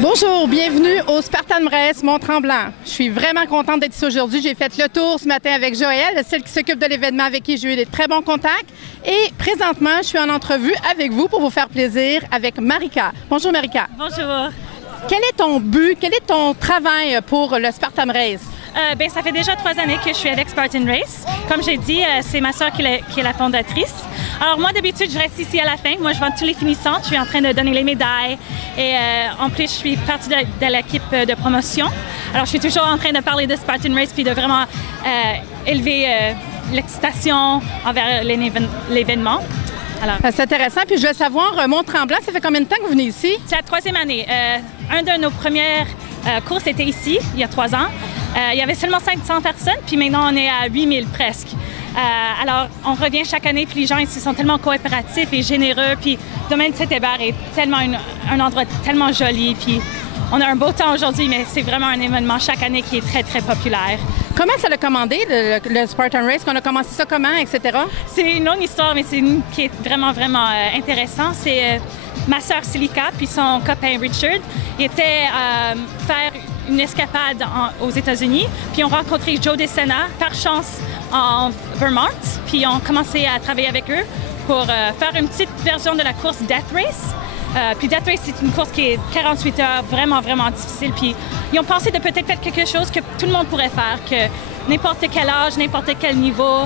Bonjour, bienvenue au Spartan Race Mont-Tremblant. Je suis vraiment contente d'être ici aujourd'hui. J'ai fait le tour ce matin avec Joëlle, celle qui s'occupe de l'événement avec qui j'ai eu des très bons contacts. Et présentement, je suis en entrevue avec vous pour vous faire plaisir avec Marika. Bonjour Marika. Bonjour. Quel est ton but, quel est ton travail pour le Spartan Race? Ça fait déjà 3 années que je suis avec Spartan Race. Comme j'ai dit, c'est ma soeur qui est la fondatrice. Alors moi, d'habitude, je reste ici à la fin. Moi, je vends tous les finissants. Je suis en train de donner les médailles. Et en plus, je suis partie de l'équipe de promotion. Alors, je suis toujours en train de parler de Spartan Race puis de vraiment élever l'excitation envers l'événement. C'est intéressant. Puis je veux savoir, Mont-Tremblant, ça fait combien de temps que vous venez ici? C'est la 3e année. Un de nos premières courses était ici, il y a 3 ans. Il y avait seulement 500 personnes, puis maintenant on est à 8000 presque. Alors, on revient chaque année, puis les gens ici sont tellement coopératifs et généreux, puis Domaine Saint-Hébert est tellement un endroit tellement joli, puis on a un beau temps aujourd'hui, mais c'est vraiment un événement chaque année qui est très, très populaire. Comment ça l'a commandé, le Spartan Race? Qu'on a commencé ça comment, etc.? C'est une longue histoire, mais c'est une qui est vraiment, vraiment intéressant. C'est ma sœur Silica, puis son copain Richard, étaient faire une escapade aux États-Unis, puis ont rencontré Joe DeSena par chance en Vermont, puis ont commencé à travailler avec eux pour faire une petite version de la course Death Race. Puis Death Race, c'est une course qui est 48 heures, vraiment, vraiment difficile. Puis ils ont pensé de peut-être faire quelque chose que tout le monde pourrait faire, que n'importe quel âge, n'importe quel niveau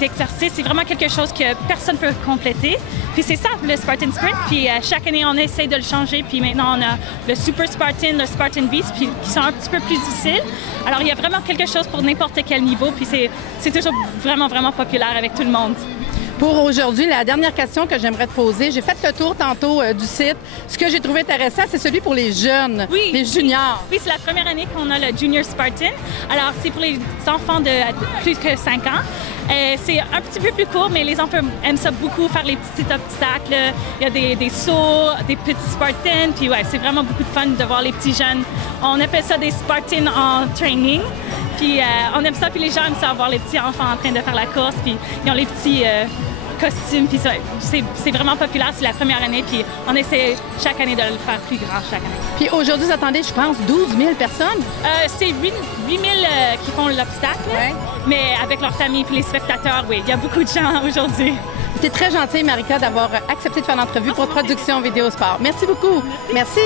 d'exercice, c'est vraiment quelque chose que personne ne peut compléter. Puis c'est ça, le Spartan Sprint. Puis chaque année, on essaie de le changer. Puis maintenant, on a le Super Spartan, le Spartan Beast, puis qui sont un petit peu plus difficiles. Alors, il y a vraiment quelque chose pour n'importe quel niveau. Puis c'est toujours vraiment, vraiment populaire avec tout le monde. Pour aujourd'hui, la dernière question que j'aimerais te poser, j'ai fait le tour tantôt du site. Ce que j'ai trouvé intéressant, c'est celui pour les jeunes, les juniors. Oui, c'est la première année qu'on a le Junior Spartan. Alors, c'est pour les enfants de plus que 5 ans. C'est un petit peu plus court, mais les enfants aiment ça beaucoup, faire les petits obstacles. Il y a des sauts, des petits Spartans. Puis ouais, c'est vraiment beaucoup de fun de voir les petits jeunes. On appelle ça des Spartans en training. Puis on aime ça, puis les gens aiment ça, voir les petits enfants en train de faire la course. Puis ils ont les petits costumes, puis c'est vraiment populaire, c'est la première année, puis on essaie chaque année de le faire plus grand chaque année. Puis aujourd'hui, vous attendez, je pense, 12 000 personnes? C'est 8 000 qui font l'obstacle, mais avec leur famille puis les spectateurs, oui, il y a beaucoup de gens aujourd'hui. C'était très gentil, Marika, d'avoir accepté de faire l'entrevue pour Production Vidéo Sport. Merci beaucoup. Merci.